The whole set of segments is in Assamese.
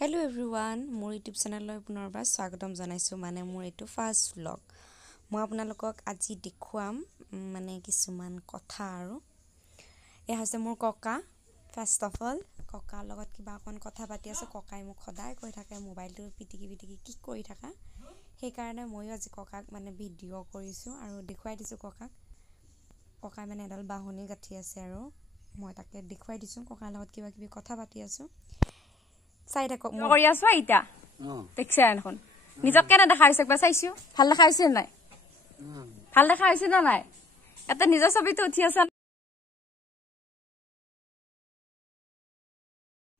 Hello everyone, মোৰ YouTube চেনেললৈ পুনৰবাৰ স্বাগতম জনাইছো মানে মোৰ এটো ফাৰ্ষ্ট vlog মই আপোনালোকক আজি দেখুৱাম মানে কিছুমান কথা আৰু এ হৈছে মোৰ ককা ফাৰ্ষ্ট অফ অল ককাৰ লগত কিবা কোন কথা পাতি আছে ককাই মোক সদায় কৈ থাকে মোবাইলটো পিটিকি কি কৰি থাকা সেই কাৰণে মই আজি ককাক মানে ভিডিও কৰিছো আৰু দেখুৱাই দিছো ককাই মানে এডাল বাহনি গাঠি আছে আৰু মই তাকে দেখুৱাই দিছো ককাৰ লগত কিবা কথা পাতি আছো সাইডে কৰি আছো আইতা দেখছ এখন নিজক কেনে দেখা হৈছে একবাৰ চাইছো ভাল দেখা হৈছে নাই ভাল দেখা হৈছে না নাই এটা নিজৰ ছবিটো উঠি আছে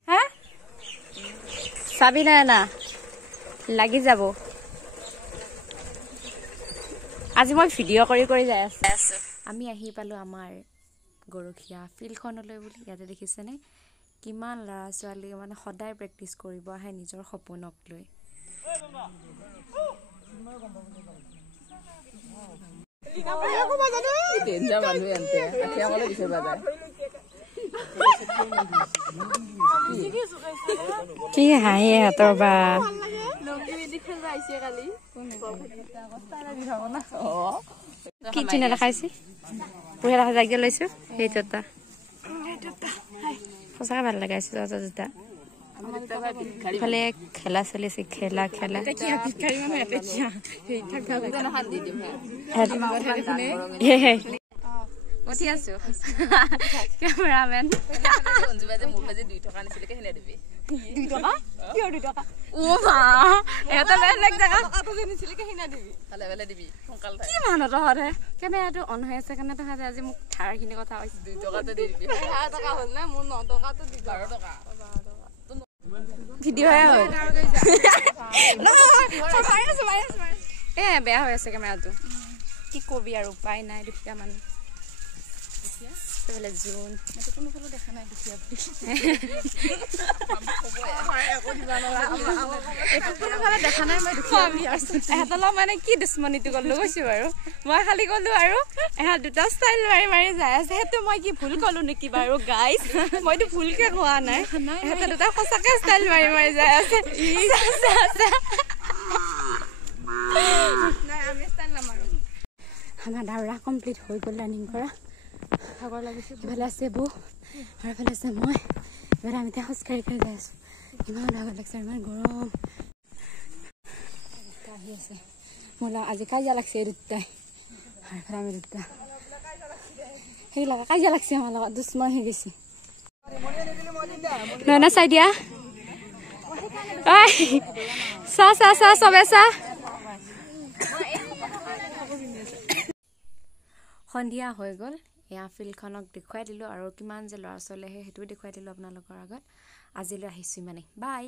হে চাবি না লাগি যাব আজি মই ভিডিও কৰি যাই আছো আমি আহি পালো আমাৰ গৰখিয়া ফিল্ডখনলৈ বুলি ইয়াতে দেখিছেনে কিমান লৰা ছোৱালী মানে সদায় প্ৰেক্টিস কৰিব আহে নিজৰ সপোনক লৈ কি হাঁহি হাতৰ বা কি চিনা দেখাইছে পুৰা দেখা যায় লৈছো সেইটো এটা সঁচাকে ভাল লগাইছে জোতা ফালে খেলা চলিছে খেলা উঠি আছো কেমেৰামেন কেমেৰাটো অন হৈ আছে কাৰণে দেখা যায় আজি মোক ধাৰাখিনি কথা কৈছে 2 টকাটো দি দিবি 10 টকা হ'ল না মোৰ 9 টকাটো দি 12 টকা ভিডিও হে হ'ল এ বেয়া হৈ আছে কেমেৰাটো কি কবি আৰু উপায় নাই দুখীয়া মানুহ তেলে জোন মতে কোনো ফলো দেখা নাই দুখীয়া দেখা নাই মই দুখীয়া এহাতলা মানে কি দুশ্মনীটো গলো গৈছো আৰু মই খালি গলো আৰু এহা দুটা ষ্টাইল মাৰি যায় আছে হেতু মই কি ভুল কলো নেকি বাৰু গাইস মইতো ভুলকে কোৱা নাই হেতু দুটা সঁচাকে ষ্টাইল মাৰি যায় আছে নাই আমি ষ্টাইল নামাৰো আমাৰ দাউৰা কমপ্লিট হৈ গল ৰানিং কৰা ভাগৰ লাগিছে ভালে আছে বু আৰু ভালে আছে মই এবাৰ আমি তে খোজকাঢ়ি যাই আছো ইমান ভাগৰ লাগিছে ইমান গৰম আহি আছে মোলা আজি কাজিয়া লাগছে দুটাই আৰু আমি দুটা সেইলা কাজিয়া লাগছে আমাৰ লগত দুশ্মন হৈ গৈছে না চাই দিয়া চা চবে চা সন্ধিয়া হৈ গল এয়া ফিল্ডখনক দেখুৱাই দিলো আৰু কিমান যে লৰা ছোৱালী আহে হেতু দেখুৱাই দিলো আপোনালোকৰ আগত আজিলৈ আহিছো মানে বাই